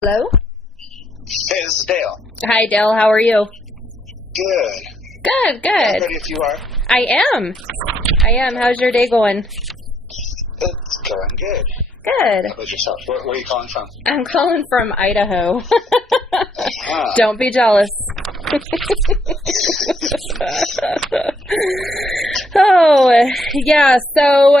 Hello? Hey, this is Dale. Hi, Dale. How are you? Good. Good. I'm ready if you are. I am. How's your day going? It's going good. Good. How about yourself? Where are you calling from? I'm calling from Idaho. Uh-huh. Don't be jealous. Oh, yeah. So,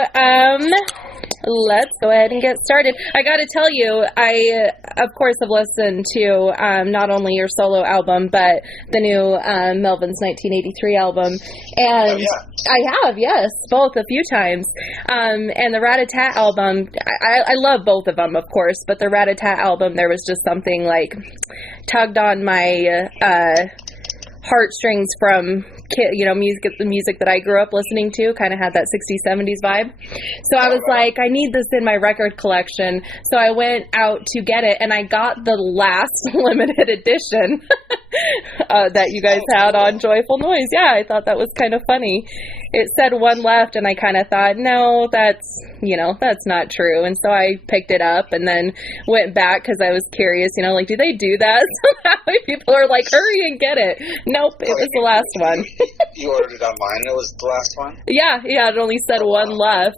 let's go ahead and get started. I got to tell you, I, of course, have listened to not only your solo album, but the new Melvins 1983 album. And I have, yes, both a few times. And the Rat-a-Tat album, I love both of them, of course, but the Rat-a-Tat album, there was just something like tugged on my heartstrings from the music that I grew up listening to. Kind of had that 60s, 70s vibe. So I was like, I need this in my record collection. So I went out to get it, and I got the last limited edition that you guys had on Joyful Noise. Yeah, I thought that was kind of funny. It said one left, and I kind of thought, no, that's not true. And so I picked it up and then went back because I was curious, do they do that? So how many people are like, hurry and get it? Nope, it was the last one. You ordered it online, it was the last one? Yeah, it only said one left.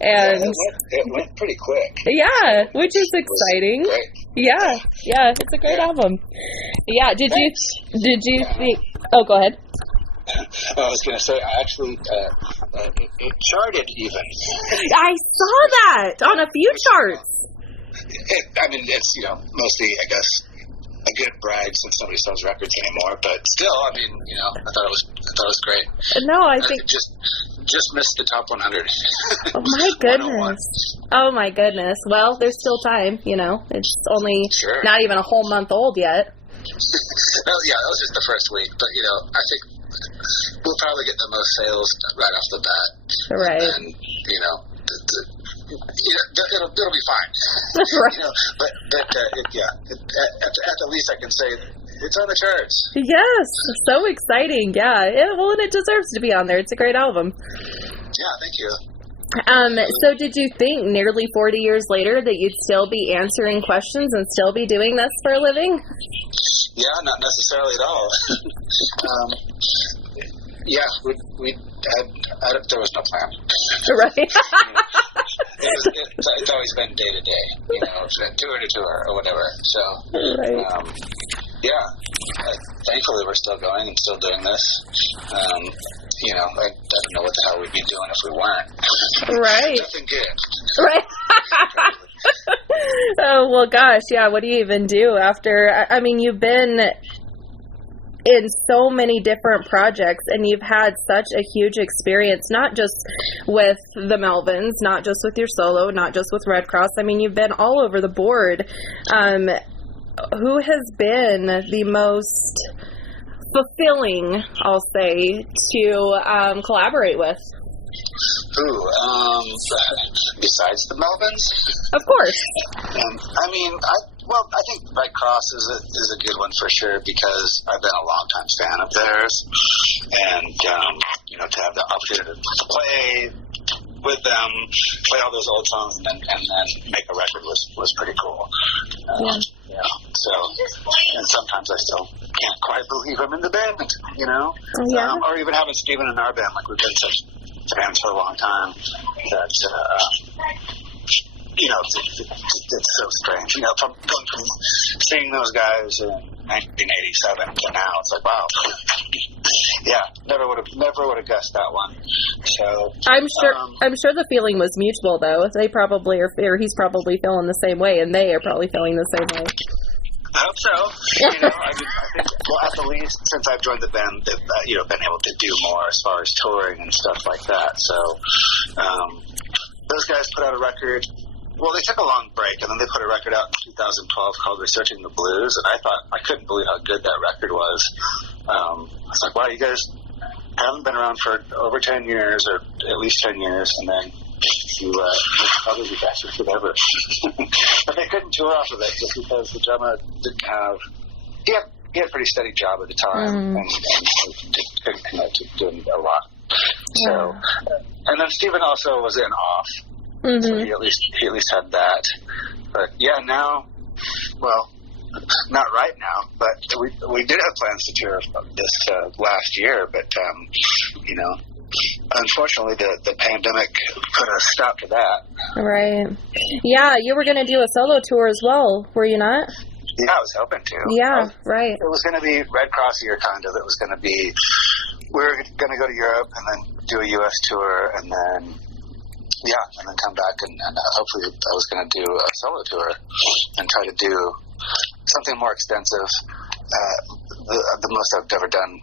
And it went pretty quick. Yeah, which is exciting. Great. Yeah, it's a great album. Yeah, did you think, oh, go ahead. I was going to say, actually, it charted even. I saw that on a few charts. It's, mostly, I guess, a good brag since nobody sells records anymore, but still, I thought it was great. No, I think just missed the top 100. Oh my goodness. Oh my goodness. Well, there's still time, It's only not even a whole month old yet. Well, yeah, that was just the first week, but I think we'll probably get the most sales right off the bat. Right. And it'll be fine. Right. At the least I can say it's on the charts. Yes, so exciting. Yeah. And it deserves to be on there. It's a great album. Yeah, thank you. So did you think nearly 40 years later that you'd still be answering questions and still be doing this for a living? Yeah, not necessarily at all. There was no plan. Right. It's always been day to day, tour to tour or whatever. So, right. Thankfully we're still going and still doing this. I don't know what the hell we'd be doing if we weren't. Right. Nothing good. Right. Oh, well, gosh, yeah, what do you even do after, you've been in so many different projects, and you've had such a huge experience, not just with the Melvins, not just with your solo, not just with Red Cross. You've been all over the board. Who has been the most fulfilling, I'll say, to collaborate with? Besides the Melvins? Of course. I think Red Cross is a good one for sure, because I've been a longtime fan of theirs, and to have the opportunity to play with them, play all those old songs, and then make a record was pretty cool. So, and sometimes I still can't quite believe I'm in the band, or even having Steven in our band. Like, we've been such fans for a long time that it's so strange. From going from seeing those guys in 1987 to now, it's like, wow. Yeah, never would have guessed that one. So I'm sure the feeling was mutual, though. They probably are, or he's probably feeling the same way, and they are probably feeling the same way. I hope so. I think, at the least since I've joined the band, they've been able to do more as far as touring and stuff like that. So those guys put out a record. Well, they took a long break, and then they put a record out in 2012 called Researching the Blues, and I couldn't believe how good that record was. I was like, wow, you guys haven't been around for over 10 years, or at least 10 years, and then you probably the best record ever. But they couldn't tour off of it just because the drummer didn't have... He had a pretty steady job at the time, and couldn't commit to doing a lot. So, and then Steven also was in off. Mm-hmm. So he at least had that. But yeah, now, well, not right now, but we did have plans to tour this last year, but unfortunately the pandemic put a stop to that. Right. Yeah, you were going to do a solo tour as well, were you not? Yeah, I was hoping to. Yeah, right. It was going to be Red Cross year, kind of. It was going to be, we were going to go to Europe and then do a U.S. tour and then come back and hopefully I was going to do a solo tour and try to do something more extensive. The most I've ever done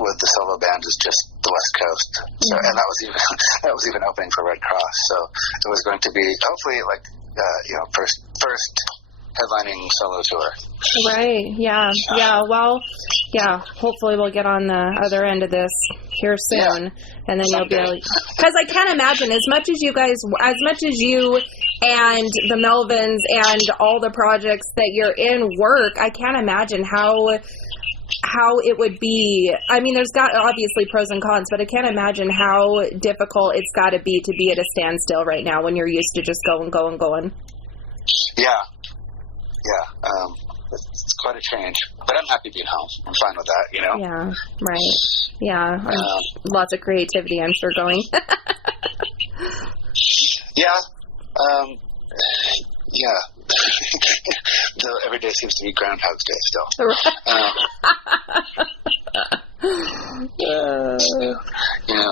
with the solo band is just the West Coast. So, and that was even opening for Red Cross. So it was going to be hopefully first headlining solo tour. Right. Yeah. Yeah. Well, yeah. Hopefully we'll get on the other end of this here soon, and then you'll be able. Because I can't imagine as much as you and the Melvins and all the projects that you're in work. I can't imagine how it would be. I mean, there's got obviously pros and cons, but I can't imagine how difficult it's got to be at a standstill right now when you're used to just going. Yeah. Yeah. It's quite a change, but I'm happy being home. I'm fine with that, Yeah. Right. Yeah. Lots of creativity, I'm sure, going. Yeah. Yeah. Every day seems to be Groundhog's Day still.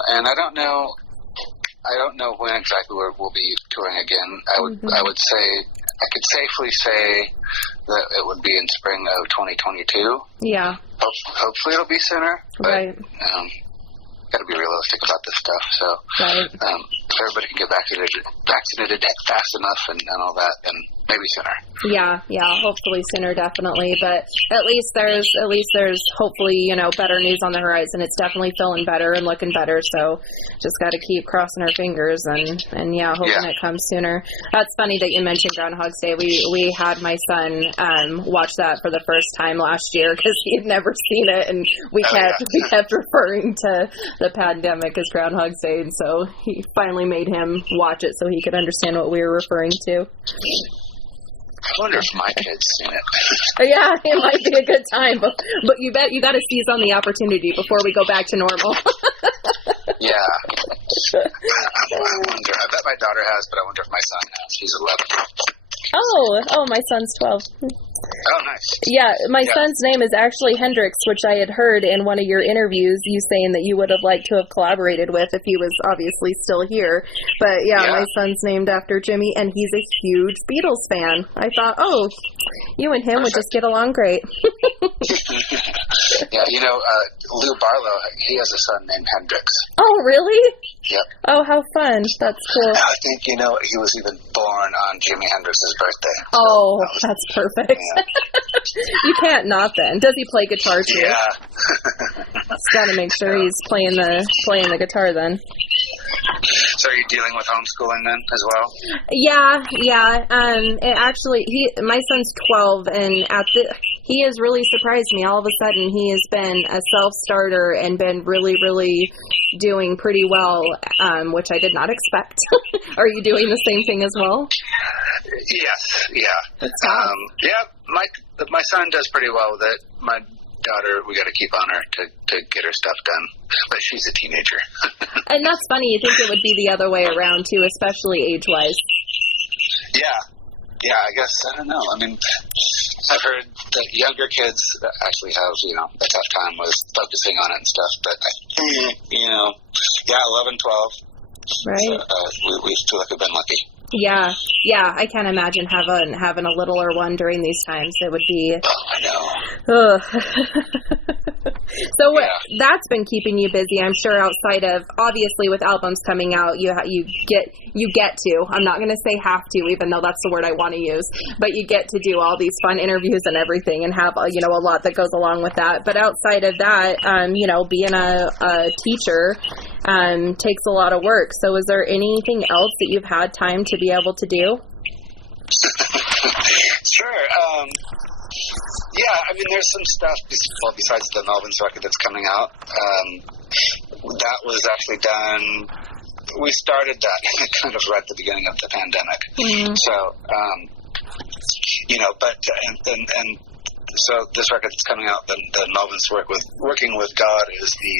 And I don't know when exactly we'll be touring again. I would say I could safely say that it would be in spring of 2022. Yeah. Hopefully it'll be sooner. But, right. Got to be realistic about this stuff. So right. If everybody can get vaccinated fast enough and all that, then maybe sooner. Yeah. Hopefully sooner, definitely. But at least there's hopefully better news on the horizon. It's definitely feeling better and looking better. So just got to keep crossing our fingers and hoping it comes sooner. That's funny that you mentioned Groundhog's Day. We had my son watch that for the first time last year because he had never seen it, and we kept referring to the pandemic as Groundhog's Day, and so he finally made him watch it so he could understand what we were referring to. I wonder if my kid's seen it. Yeah, it might be a good time, but you got to seize on the opportunity before we go back to normal. Yeah. I wonder. I bet my daughter has, but I wonder if my son has. He's 11. Oh, my son's 12. Oh, nice. Yeah, my son's name is actually Hendrix, which I had heard in one of your interviews, you saying that you would have liked to have collaborated with if he was obviously still here. But my son's named after Jimmy, and he's a huge Beatles fan. I thought, you and him would just get along great. Yeah, Lou Barlow, he has a son named Hendrix. Oh, really? Yep. Oh, how fun. That's cool. I think, he was even born on Jimi Hendrix's birthday. Oh, that's perfect. Yeah. You can't not then. Does he play guitar too? Yeah. Just got to make sure he's playing the guitar then. So are you dealing with homeschooling then as well? Yeah. My son's 12, and he has really surprised me. All of a sudden, he has been a self-starter and been really, really doing pretty well, which I did not expect. Are you doing the same thing as well? Yes. Yeah. My son does pretty well with it. My daughter, we got to keep on her to get her stuff done, but she's a teenager. And that's funny. You think it would be the other way around too, especially age-wise. Yeah, I guess, I don't know. I mean, I've heard that younger kids actually have, a tough time with focusing on it and stuff, but, 11, 12. Right. We feel like we've been lucky. Yeah, I can't imagine having a littler one during these times. It would be. Oh, I know. So that's been keeping you busy, I'm sure. Outside of obviously with albums coming out, you get to. I'm not going to say have to, even though that's the word I want to use. But you get to do all these fun interviews and everything, and have a lot that goes along with that. But outside of that, being a teacher takes a lot of work. So is there anything else that you've had time to be able to do? Sure. I mean, there's some stuff besides the Melvins record that's coming out. That was actually done. We started that kind of right at the beginning of the pandemic. Mm-hmm. So but and so this record that's coming out, the Melvins Working with God, is the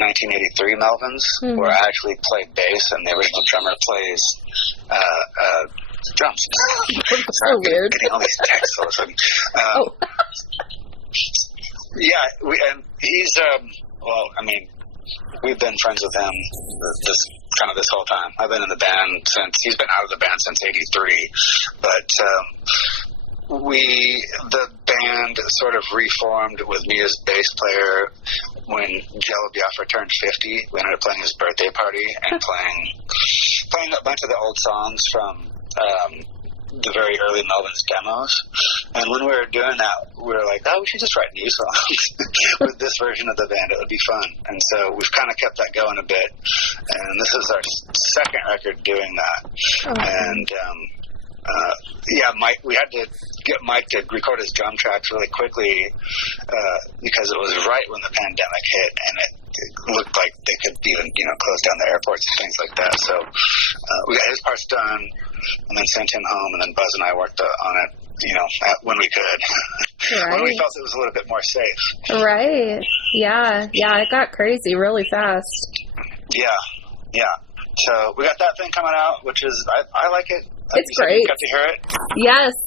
1983 Melvins, where I actually play bass and the original drummer plays drums. So weird. Getting all these texts all of a sudden. Yeah, and he's we've been friends with him this whole time. I've been in the band he's been out of the band since '83, but the band sort of reformed with me as bass player when Jello Biafra turned 50. We ended up playing his birthday party and playing a bunch of the old songs from the very early Melvins demos. And when we were doing that, we were like, we should just write new songs with this version of the band. It would be fun. And so we've kind of kept that going a bit. And this is our second record doing that. And we had to get Mike to record his drum tracks really quickly because it was right when the pandemic hit, and it looked like they could even close down the airports and things like that. So we got his parts done and then sent him home, and then Buzz and I worked on it when we could. Right. When we felt it was a little bit more safe. Right. Yeah, it got crazy really fast. Yeah. So we got that thing coming out, which is I like it. It's great. You got to hear it?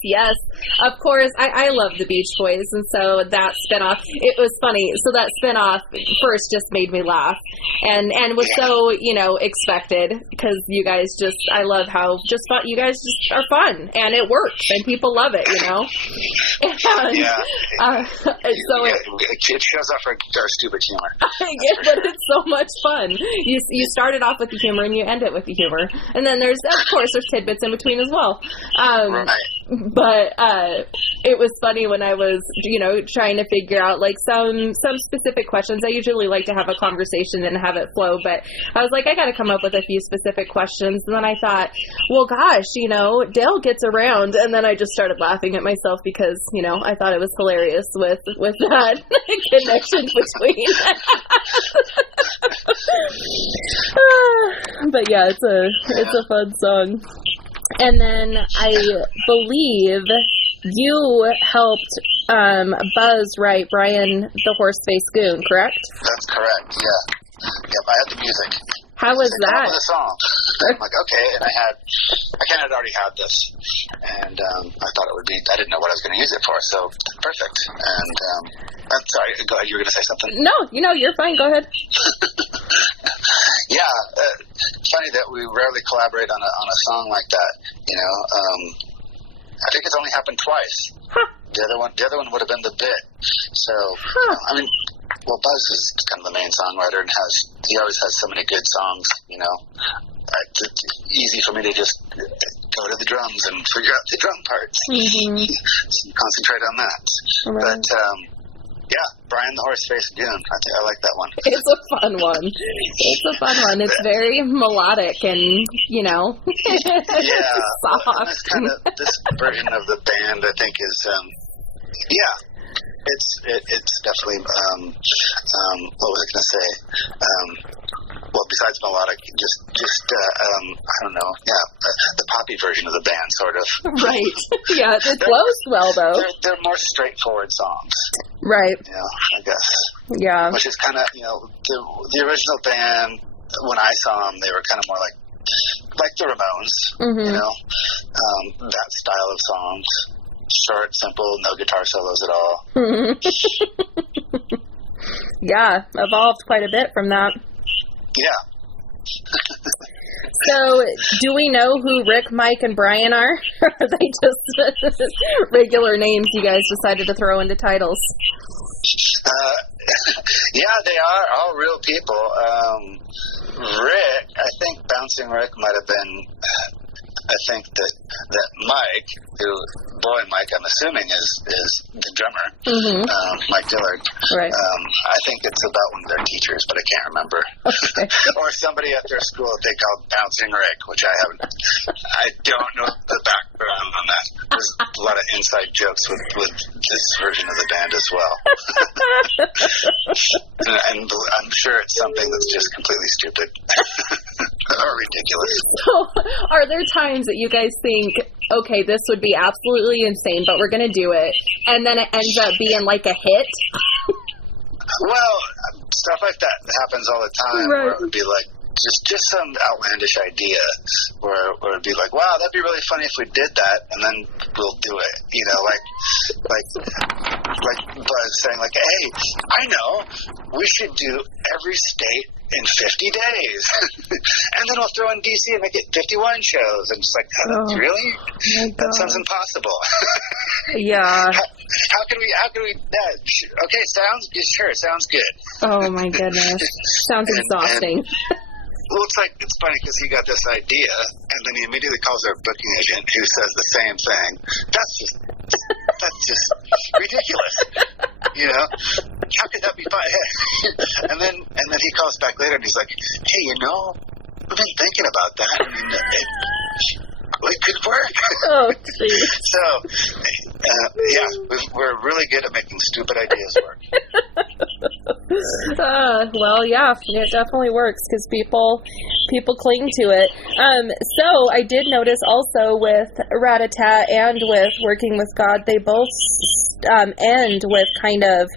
Yes. Of course, I love the Beach Boys, and so that spinoff, it was funny. So that spinoff first just made me laugh, and was so expected, because you guys I love how fun, you guys just are fun, and it works, and people love it, And, so it shows off our stupid humor. But it's so much fun. You start it off with the humor, and you end it with the humor, and then there's tidbits in between as well. Right. But it was funny when I was, trying to figure out like some specific questions. I usually like to have a conversation and have it flow, but I was like, I got to come up with a few specific questions. And then I thought, well, gosh, Dale gets around. And then I just started laughing at myself because, I thought it was hilarious with that connection between. But yeah, it's a fun song. And then I believe you helped Buzz write Brian the Horse-Faced Goon, correct? That's correct, yeah. Yep, I had the music. How was that? Come up with a song. I'm like, okay, and I kind of already had this, and I thought it would be, I didn't know what I was going to use it for, so perfect. And I'm sorry, go ahead, you were going to say something? No, you're fine, go ahead. Yeah, it's funny that we rarely collaborate on a song like that, I think it's only happened twice. Huh. The other one would have been the bit. So, Buzz is kind of the main songwriter, and he always has so many good songs, It's easy for me to just go to the drums and figure out the drum parts. Mm-hmm. Concentrate on that. Right. But, Brian the Horse-Faced Goon. I like that one. It's a fun one. It's very melodic and, soft. And this version of the band, I think, is, it's definitely, what was I going to say? Besides melodic, I don't know, the poppy version of the band, sort of. Right. Yeah, it flows well, though. They're more straightforward songs. Right. I guess. Yeah. Which is kind of, the original band, when I saw them, they were kind of more like the Ramones, that style of songs. Short, simple, no guitar solos at all. Yeah, evolved quite a bit from that. Yeah. So, do we know who Rick, Mike, and Brian are? Or are they just regular names you guys decided to throw into titles? Yeah, they are all real people. Rick, I think Bouncing Rick might have been... I think that Mike, Mike, I'm assuming is the drummer, Mike Dillard. Right. I think it's about one of their teachers, but I can't remember. Okay. Or somebody at their school that they called Bouncing Rick, which I don't know the background on that. There's a lot of inside jokes with this version of the band as well. And I'm sure it's something that's just completely stupid. are ridiculous. So, are there times that you guys think, okay, this would be absolutely insane, but we're going to do it, and then it ends up being like a hit? Well, stuff like that happens all the time, right. Where it would be like, just some outlandish idea where it'd be like, wow, that'd be really funny if we did that, and then we'll do it. You know, like Buzz saying, like, hey, I know, we should do every state in 50 days. And then we'll throw in DC and make it 51 shows. And it's like, really? That sounds impossible. Yeah. How can we, okay, sounds good. Oh my goodness. Sounds exhausting. Well, it's funny because he got this idea, and then he immediately calls our booking agent, who says the same thing. That's just ridiculous. You know, how could that be fun? and then he calls back later, and he's like, hey, we've been thinking about that, and it could work. Oh, geez. So, we're really good at making stupid ideas work. Well, yeah, it definitely works because people cling to it. So I did notice also with Rat-a-Tat and with Working with God, they both end with kind of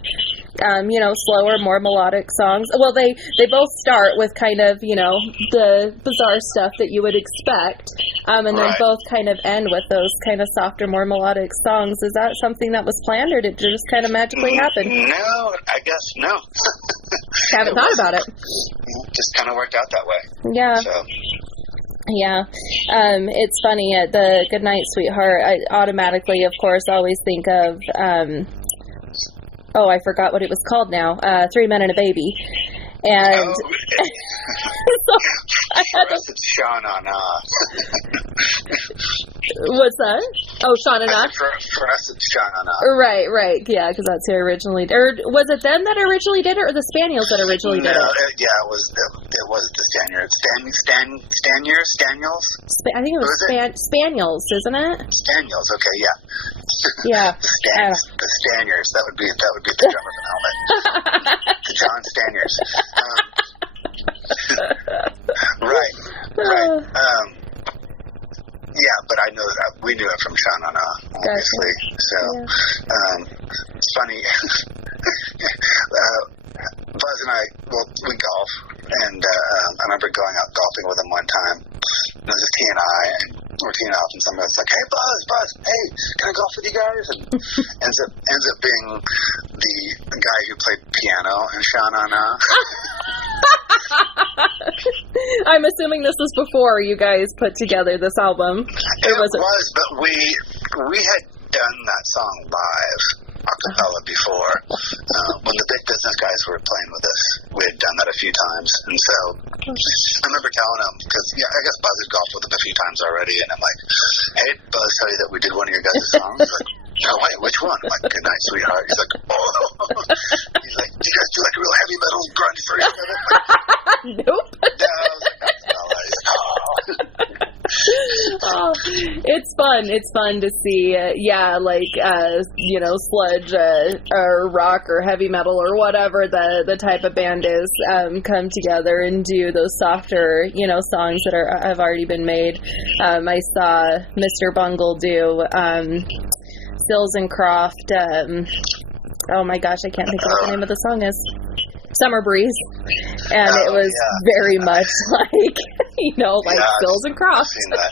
slower, more melodic songs. Well, they both start with kind of, the bizarre stuff that you would expect, and then right. both kind of end with those kind of softer, more melodic songs. Is that something that was planned, or did it just kind of magically happen? No, I guess no. Haven't thought about it. Just kind of worked out that way. Yeah. So. Yeah. It's funny, at the Goodnight Sweetheart, I automatically, of course, always think of, I forgot what it was called now, 3 Men and a Baby. And so I had for us, it's Sha Na Na. What's that? Oh, Sha Na Na? For us, it's Sha Na Na. Right, yeah, because that's who originally, or was it them that originally did it, or the Spaniels that originally did it? It wasn't the Spaniards. Staniels? I think it was Spaniels, isn't it? Staniels, okay, yeah. Yeah. The Staniers. That would be the drummer from Helmet. The John Staniers. Right. Yeah, but I know that we knew it from Sha Na Na, obviously. Gotcha. So, it's funny. Buzz and I, we golf, and I remember going out golfing with him one time. It was just he and I, and we're teeing off, and somebody's like, "Hey, Buzz, hey, can I golf with you guys?" And ends up being the guy who played piano in Sha Na Na. I'm assuming this was before you guys put together this album. It was, but we had done that song live a cappella before. When the Big Business guys were playing with us, we had done that a few times. And so I remember telling him, because I guess Buzz had golfed with him a few times already, and I'm like, hey, Buzz, tell you that we did one of your guys' songs? He's like, no, wait, which one? I'm like, Goodnight, Sweetheart. He's like, oh. He's like, do you guys do like a real heavy metal grunge version of it? Like, nope. No, I was like, no. He's like, oh, it's fun. It's fun to see, sludge or rock or heavy metal or whatever the type of band is, come together and do those softer, songs that have already been made. I saw Mr. Bungle do Stills and Croft. Oh my gosh, I can't think of what the name of the song is. Summer Breeze, and it was very much like Stills and Croft. I've seen that.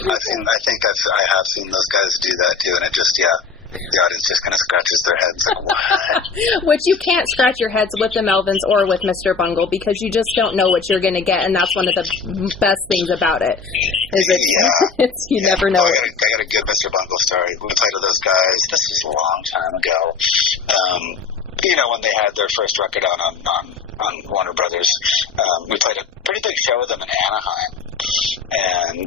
I have seen those guys do that too, and it just the audience just kind of scratches their heads like, what? Which you can't scratch your heads with the Melvins or with Mr. Bungle, because you just don't know what you're going to get, and that's one of the best things about it. You never know. I got a good Mr. Bungle story. We played with those guys. This was a long time ago. When they had their first record on Warner Brothers, we played a pretty big show with them in Anaheim, and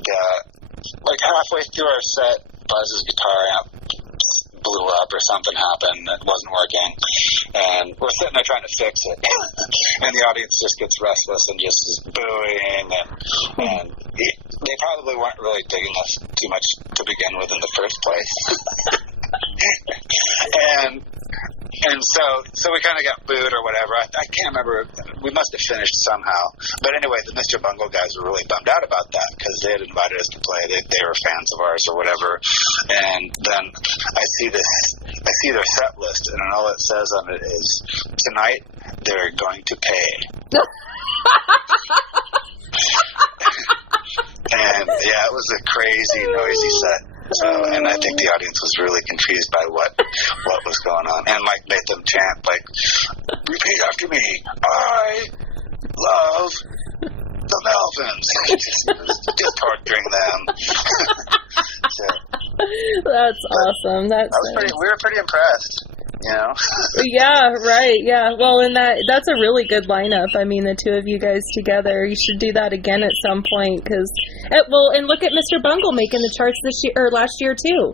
halfway through our set, Buzz's guitar amp blew up or something happened that wasn't working, and we're sitting there trying to fix it, and the audience just gets restless and just is booing, and they probably weren't really digging us too much to begin with in the first place. And so we kind of got booed or whatever. I can't remember we must have finished somehow. But anyway, the Mr. Bungle guys were really bummed out about that because they had invited us to play. They were fans of ours or whatever. And then I see their set list, and all it says on it is, tonight they're going to pay. And yeah, it was a crazy, noisy set. So, and I think the audience was really confused by what was going on, and like made them chant like, "Repeat after me, I love the Melvins." just torturing them. So, that's awesome. We were pretty impressed. You know? Yeah, right. Yeah. Well, and that's a really good lineup. I mean, the two of you guys together. You should do that again at some point. And look at Mr. Bungle making the charts this year or last year too.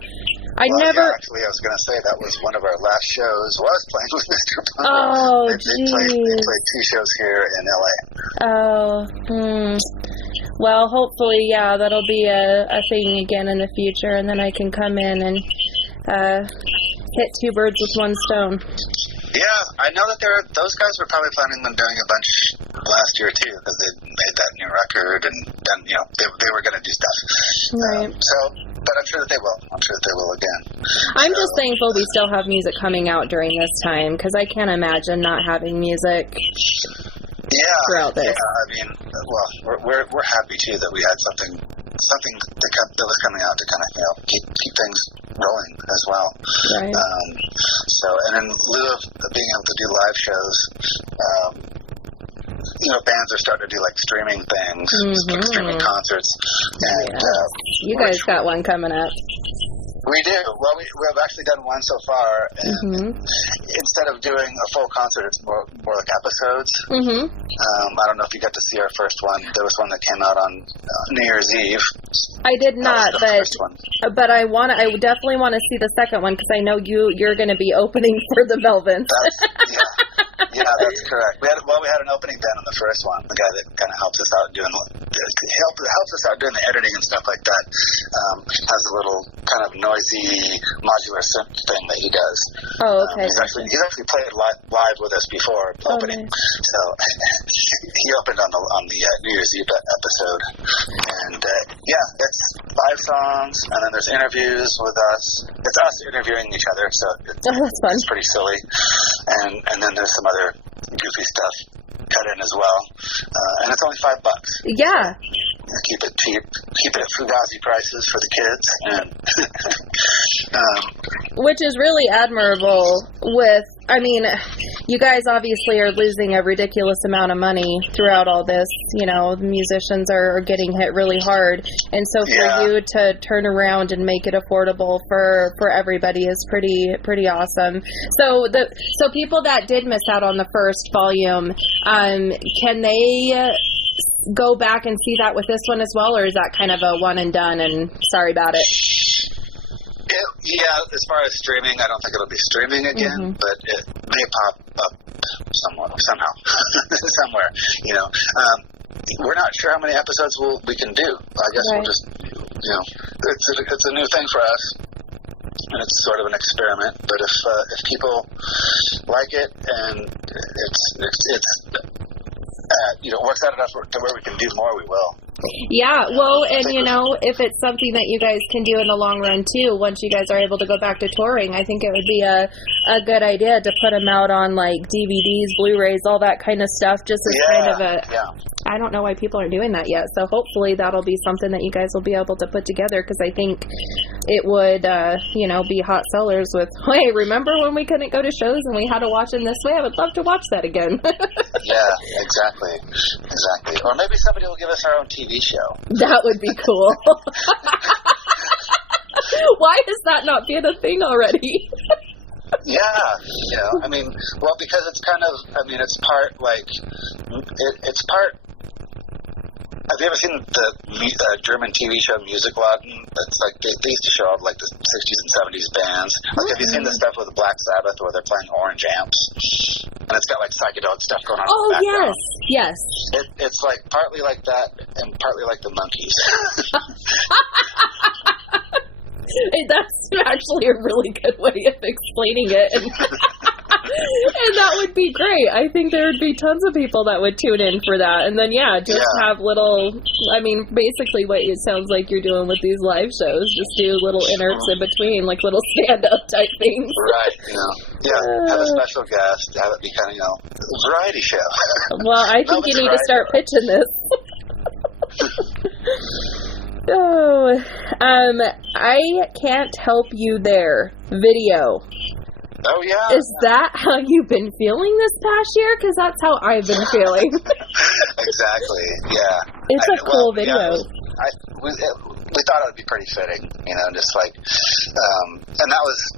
Yeah, actually, I was going to say that was one of our last shows. Was playing with Mr. Bungle. Oh, they played 2 shows here in LA. Oh. Well, hopefully, yeah, that'll be a thing again in the future, and then I can come in and hit 2 birds with 1 stone. Yeah, I know that those guys were probably planning on doing a bunch last year too, because they made that new record, and then they were going to do stuff. Right. But I'm sure that they will. I'm sure that they will again. I'm just thankful we still have music coming out during this time, because I can't imagine not having music. Throughout this. Yeah. I mean, well, we're happy too that we had something that was coming out to kind of keep things rolling as well. Right. And in lieu of being able to do live shows, bands are starting to do like streaming things, like streaming concerts, and you guys got one coming up. We do. Well, we've actually done one so far, and instead of doing a full concert, it's more like episodes. I don't know if you got to see our first one. There was one that came out on New Year's Eve. I did not, but I definitely want to see the second one because I know you're going to be opening for the Melvins. Yeah, that's correct. We had an opening band on the first one. The guy that kind of helps us out doing the editing and stuff like that. Has a little kind of noisy modular synth thing that he does. Oh, okay. He's actually played live with us before opening. Nice. So he opened on the New Year's Eve episode, and it's 5 songs, and then there's interviews with us. It's us interviewing each other, so that's fun. It's pretty silly, and then there's some other goofy stuff cut in as well, and it's only $5. Yeah. Keep it cheap. Keep it at Fugazi prices for the kids, and which is really admirable. You guys obviously are losing a ridiculous amount of money throughout all this. The musicians are getting hit really hard, and so for you to turn around and make it affordable for everybody is pretty awesome. So people that did miss out on the first volume, can they go back and see that with this one as well, or is that kind of a one and done and sorry about it? As far as streaming, I don't think it'll be streaming again, but it may pop up somehow, somewhere. We're not sure how many episodes we can do. I guess we'll just, it's a new thing for us, and it's sort of an experiment. But if people like it and it's works out enough to where we can do more, we will. Yeah, well, and if it's something that you guys can do in the long run too, once you guys are able to go back to touring, I think it would be a good idea to put them out on like DVDs, Blu-rays, all that kind of stuff, just as kind of I don't know why people aren't doing that yet, so hopefully that'll be something that you guys will be able to put together, because I think it would, be hot sellers with, hey, remember when we couldn't go to shows and we had to watch them this way? I would love to watch that again. Yeah, exactly. Or maybe somebody will give us our own TV show. That would be cool. Why is that not being a thing already? Because it's kind of, it's part like, it's part. Have you ever seen the German TV show Musikladen? It's like they used to show all like the 60s and 70s bands. Like, have you seen the stuff with Black Sabbath where they're playing orange amps? And it's got like psychedelic stuff going on in the background. Yes. It's like partly like that and partly like the Monkees. That's actually a really good way of explaining it. And that would be great. I think there would be tons of people that would tune in for that. And then, have little, basically what it sounds like you're doing with these live shows, just do little inserts in between, like little stand-up type things. Right, have a special guest, have it be kind of, a variety show. Well, I think you need to start pitching this. I Can't Help You There video. Oh, yeah. Is that how you've been feeling this past year? Because that's how I've been feeling. Exactly, yeah. It's a cool video. Yeah, we thought it would be pretty fitting, just like, and that was,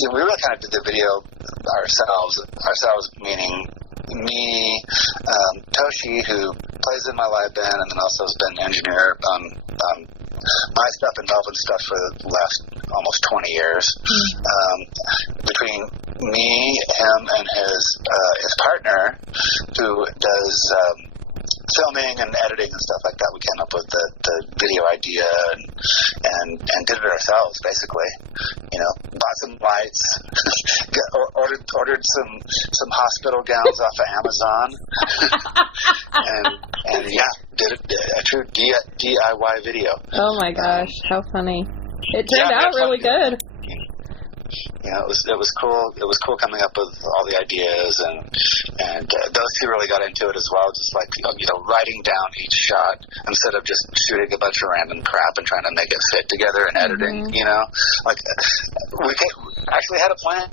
we really kind of did the video ourselves meaning me, Toshi, who plays in my live band and then also has been an engineer on my stuff and Melvins stuff for the last almost 20 years. Between me, him, and his partner, who does filming and editing and stuff like that, we came up with the video idea and did it ourselves, basically. Bought some lights, ordered some hospital gowns off of Amazon, and did a true DIY video. Oh my gosh, how funny! It turned out really good. It was cool. It was cool coming up with all the ideas, and those two really got into it as well. Just like writing down each shot instead of just shooting a bunch of random crap and trying to make it fit together and editing. Like we actually had a plan.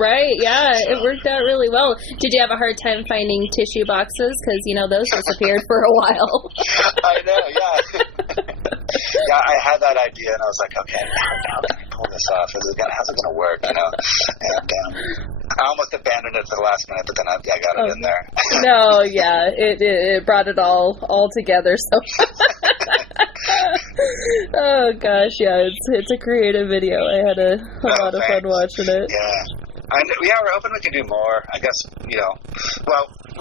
Right? Yeah, it worked out really well. Did you have a hard time finding tissue boxes? Because those disappeared for a while. I know. Yeah. Yeah, I had that idea, and I was like, okay, how can I pull this off? How's it going to work, And I almost abandoned it to the last minute, but then I got it in there. No, yeah, it brought it all together. So, oh gosh, yeah, it's a creative video. I had a lot of fun watching it. Yeah. We're hoping we can do more. I guess, we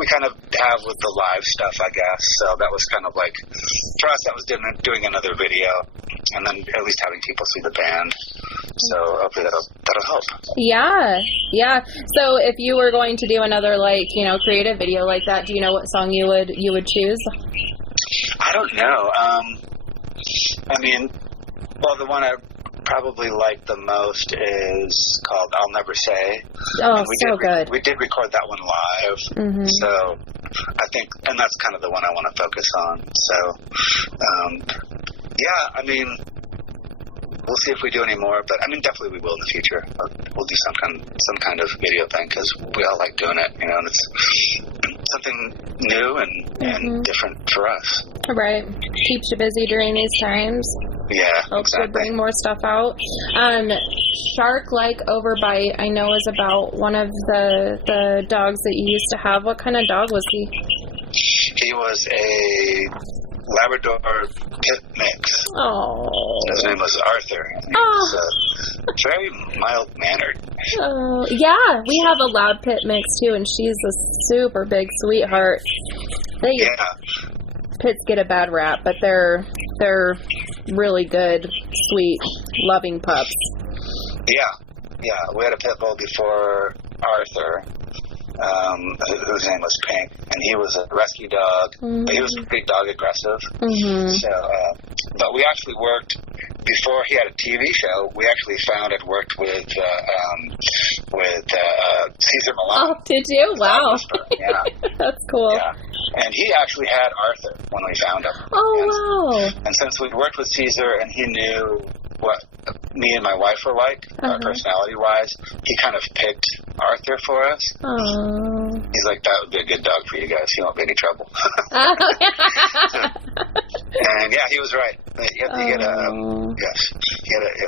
kind of have with the live stuff, I guess. So that was kind of like, for us, that was doing another video, and then at least having people see the band. So hopefully that'll help. Yeah. So if you were going to do another creative video like that, do you know what song you would choose? I don't know. The one I probably like the most is called "I'll Never Say." Oh, so good. We did record that one live, so I think, and that's kind of the one I want to focus on. So, we'll see if we do any more, but definitely we will in the future. We'll do some kind of video thing because we all like doing it, and it's something new and different for us. Right. Keeps you busy during these times. Yeah, Helps exactly. you bring more stuff out. Shark-like overbite, I know, is about one of the dogs that you used to have. What kind of dog was he? He was a Labrador pit mix. Oh. His name was Arthur. He was very mild-mannered. Oh, yeah. We have a lab pit mix, too, and she's a super big sweetheart. Pits get a bad rap, but they're really good, sweet, loving pups. Yeah. We had a pit bull before Arthur, whose name was Pink, and he was a rescue dog, but he was pretty dog aggressive. So, but we actually worked before he had a TV show. We actually found and worked with Caesar Milan. Oh, did you? Wow. Yeah, that's cool. Yeah. And he actually had Arthur when we found him. Oh, wow. And since we worked with Caesar and he knew what me and my wife were like, personality-wise, he kind of picked Arthur for us. Oh. He's like, that would be a good dog for you guys. He won't be any trouble. And yeah, he was right. He had a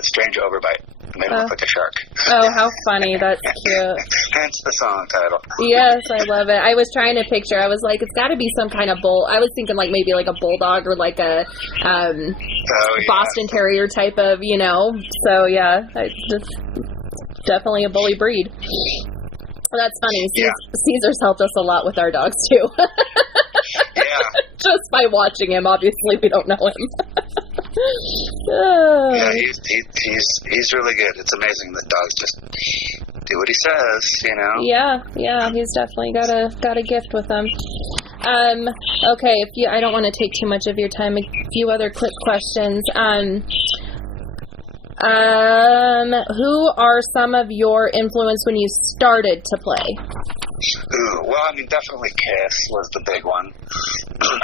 strange overbite. Made him look like a shark. Oh, how funny. That's cute. Hence the song title. Yes, I love it. I was trying to picture, I was like, it's got to be some kind of bull. I was thinking maybe like a bulldog or like a Boston Terrier type of, So, yeah, definitely a bully breed. Well, that's funny. Caesar's helped us a lot with our dogs, too. Yeah. Just by watching him. Obviously, we don't know him. Yeah, he's really good. It's amazing that dogs just do what he says, you know. Yeah, he's definitely got a gift with him. Okay, I don't want to take too much of your time. A few other quick questions. Who are some of your influence when you started to play? Ooh, well, I mean, definitely Kiss was the big one.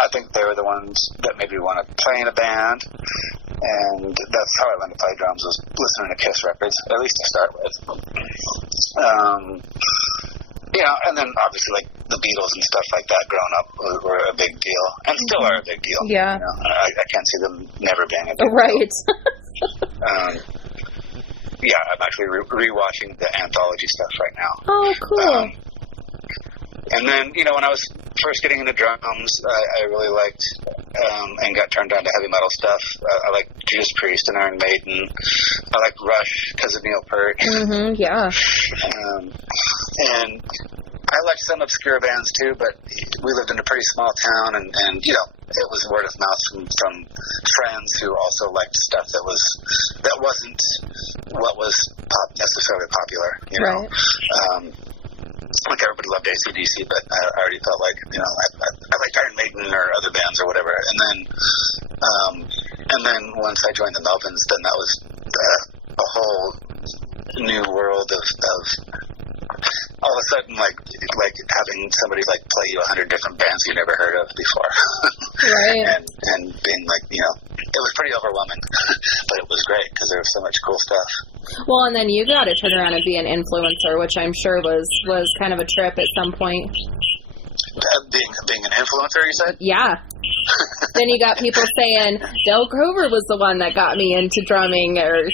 I think they were the ones that made me want to play in a band, and that's how I learned to play drums, was listening to Kiss records, at least to start with. And then obviously like the Beatles and stuff like that growing up were a big deal, and still are a big deal. Yeah. You know, I can't see them never being a big deal. Right. I'm actually rewatching the anthology stuff right now. Oh, cool. And then, when I was first getting into drums, I really liked and got turned on to heavy metal stuff. I liked Judas Priest and Iron Maiden. I liked Rush because of Neil Peart. Mm-hmm, yeah. And I liked some obscure bands too, but we lived in a pretty small town, and it was word of mouth from friends who also liked stuff that wasn't what was necessarily popular, Right. Like everybody loved AC/DC, but I already felt like, I liked Iron Maiden or other bands or whatever. And then once I joined the Melvins, then that was a whole new world of all of a sudden, like having somebody play you 100 different bands you never heard of before. Right. and being it was pretty overwhelming, but it was great because there was so much cool stuff. Well, and then you got to turn around and be an influencer, which I'm sure was kind of a trip at some point. Being an influencer, you said? Yeah. Then you got people saying, Del Crover was the one that got me into drumming, or...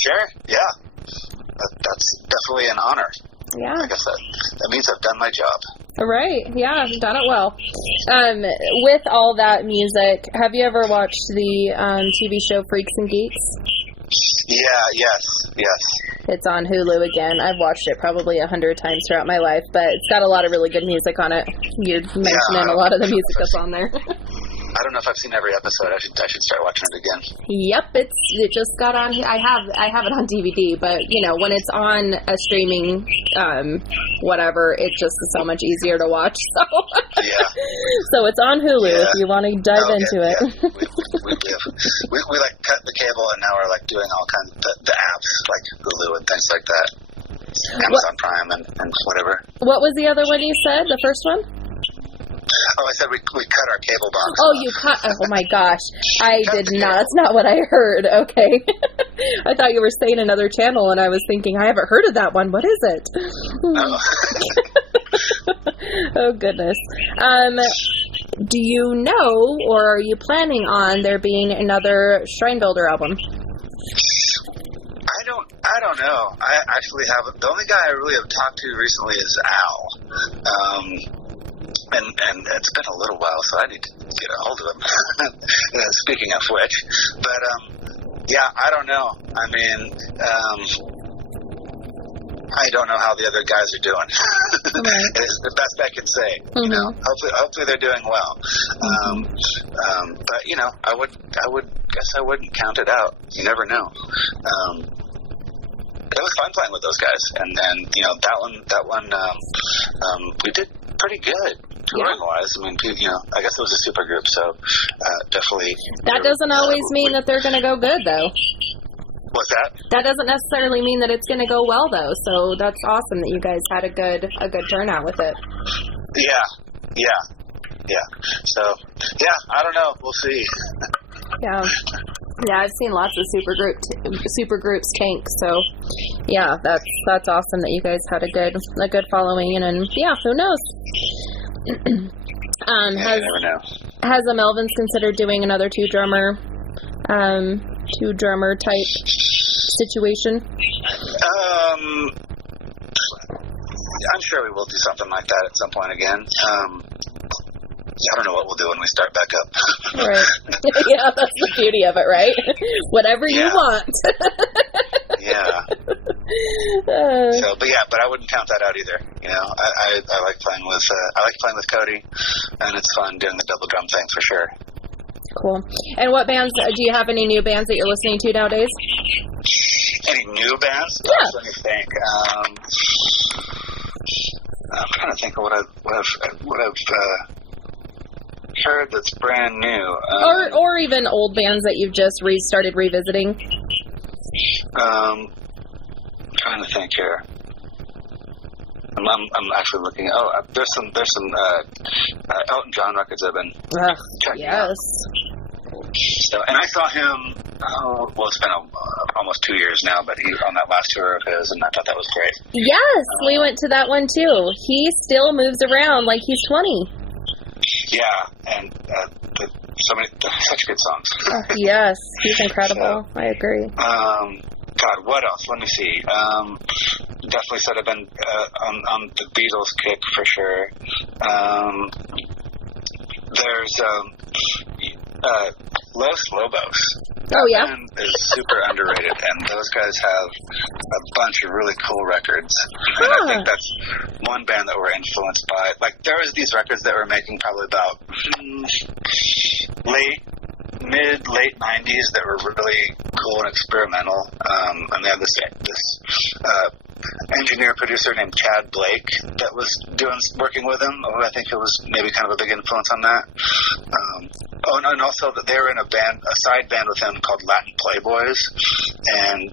Sure, yeah. That's definitely an honor. Yeah. Like I said, that means I've done my job. Right, yeah, done it well. With all that music, have you ever watched the TV show Freaks and Geeks? Yeah, yes. It's on Hulu again. I've watched it probably 100 times throughout my life, but it's got a lot of really good music on it. You're mentioning a lot of the music that's on there. I don't know if I've seen every episode. I should start watching it again. Yep, it just got on. I have it on DVD, but when it's on a streaming whatever, it just is so much easier to watch. So yeah. So it's on Hulu if you want to dive into it. Yeah. We cut the cable, and now we're doing all kinds of the apps like Hulu and things like that. Amazon Prime and whatever. What was the other one you said? The first one? Oh, I said we cut our cable box. Oh, you cut. Oh my gosh, I did not. That's not what I heard. Okay, I thought you were saying another channel, and I was thinking I haven't heard of that one. What is it? Oh, oh goodness. Do you know, or are you planning on there being another Shrine Builder album? I don't know. I actually haven't. The only guy I really have talked to recently is Al. And it's been a little while, so I need to get a hold of him. Speaking of which, but I don't know. I mean, I don't know how the other guys are doing. Right. It's the best I can say. Mm-hmm. Hopefully they're doing well. But I wouldn't count it out. You never know. It was fun playing with those guys, and that one we did pretty good touring wise. I mean, I guess it was a super group, so definitely. That doesn't always mean that they're going to go good, though. What's that? That doesn't necessarily mean that it's going to go well, though. So that's awesome that you guys had a good turnout with it. Yeah. So I don't know. We'll see. Yeah, I've seen lots of super groups tank. So, yeah, that's awesome that you guys had a good following, and who knows? Never know. Has the Melvins considered doing another two drummer type situation? I'm sure we will do something like that at some point again. I don't know what we'll do when we start back up. Right. Yeah, that's the beauty of it, right? Whatever you want. Yeah. But I wouldn't count that out either. I like playing with Cody, and it's fun doing the double drum thing for sure. Cool. And what bands, do you have any new bands that you're listening to nowadays? Any new bands? Yeah. Let me think. I'm trying to think of what I've heard that's brand new. Or even old bands that you've just started revisiting. I'm trying to think here. I'm actually looking. There's some Elton John records I've been checking out. So, and I saw him. It's been almost 2 years now, but he on that last tour of his, and I thought that was great. Yes, we went to that one too. He still moves around like he's 20. Yeah, and such good songs. Yes, he's incredible. I agree. God, what else? Let me see. Definitely said I've been on the Beatles kick for sure. There's Los Lobos. Oh, yeah? That band is super underrated, and those guys have a bunch of really cool records. And I think that's one band that we're influenced by. Like, there was these records that were making probably about late 90s that were really cool and experimental. And they had this engineer-producer named Chad Blake that was working with him. I think it was maybe kind of a big influence on that. And also that they were in a side band with him called Latin Playboys, and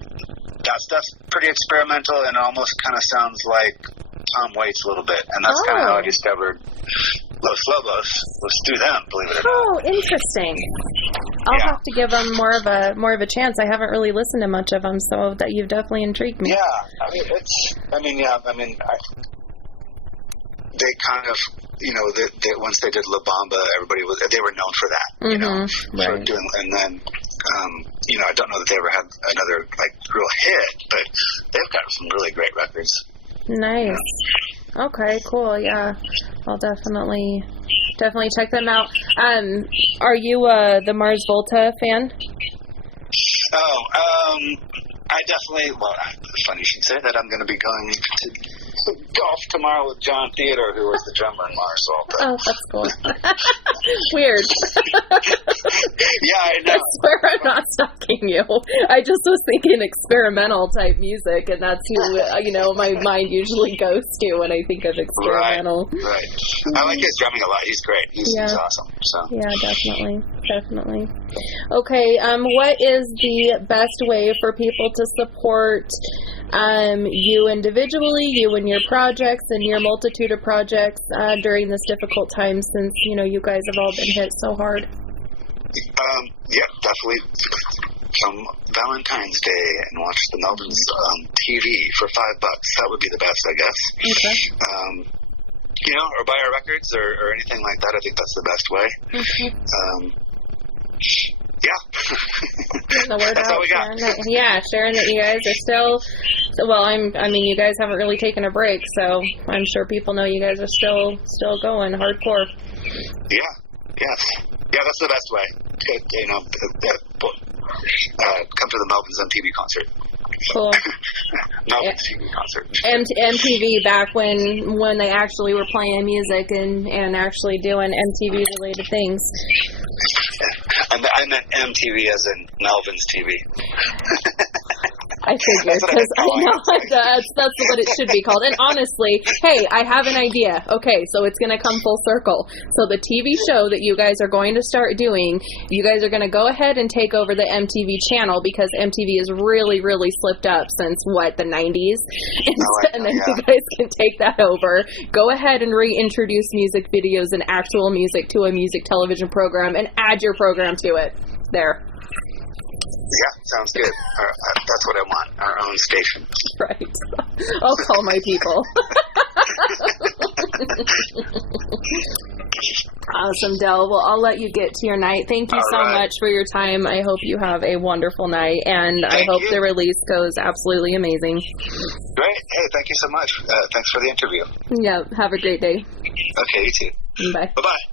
that stuff's pretty experimental and almost kind of sounds like Tom Waits a little bit, and that's kind of how I discovered Los Lobos was through them, believe it or not. Oh, interesting. I'll have to give them more of a chance. I haven't really listened to much of them, so that you've definitely intrigued me. Yeah, they kind of, once they did La Bamba, they were known for that, for doing, and then, I don't know that they ever had another, real hit, but they've got some really great records. Nice. Okay, cool, yeah. I'll definitely check them out. Are you the Mars Volta fan? I definitely, it's funny you should say that. I'm going to be going to golf tomorrow with John Theodore, who was the drummer in Mars Volta. Oh, that's cool. Weird. Yeah, I know. I swear I'm not stalking you. I just was thinking experimental type music, and that's who, my mind usually goes to when I think of experimental. Right. I like his drumming a lot. He's great. He's awesome. So. Yeah, definitely. Okay, what is the best way for people to support you individually, you and your projects and your multitude of projects during this difficult time, since you guys have all been hit so hard? Yeah, definitely come Valentine's Day and watch the Melvins TV for $5. That would be the best, I guess. Okay. Or buy our records or anything like that. I think that's the best way. Yeah. The word that's out, all we got. Sharing that you guys are still. You guys haven't really taken a break, so I'm sure people know you guys are still going hardcore. Yeah. Yes. Yeah, that's the best way. Come to the Melvins MTV concert. Cool. Melvins TV concert. MTV back when they actually were playing music and actually doing MTV related things. I meant MTV as in Melvins TV. I figured, because I know that's what it should be called. And honestly, hey, I have an idea. Okay, so it's going to come full circle. So the TV show that you guys are going to start doing, you guys are going to go ahead and take over the MTV channel, because MTV has really, really slipped up since, the 90s? And then you guys can take that over, go ahead and reintroduce music videos and actual music to a music television program, and add your program to it. There. Yeah, sounds good. That's what I want, our own station. Right. I'll call my people. Awesome, Del. Well, I'll let you get to your night. Thank you so much for your time. I hope you have a wonderful night, and I hope the release goes absolutely amazing. Great. Hey, thank you so much. Thanks for the interview. Yeah, have a great day. Okay, you too. Bye. Bye-bye.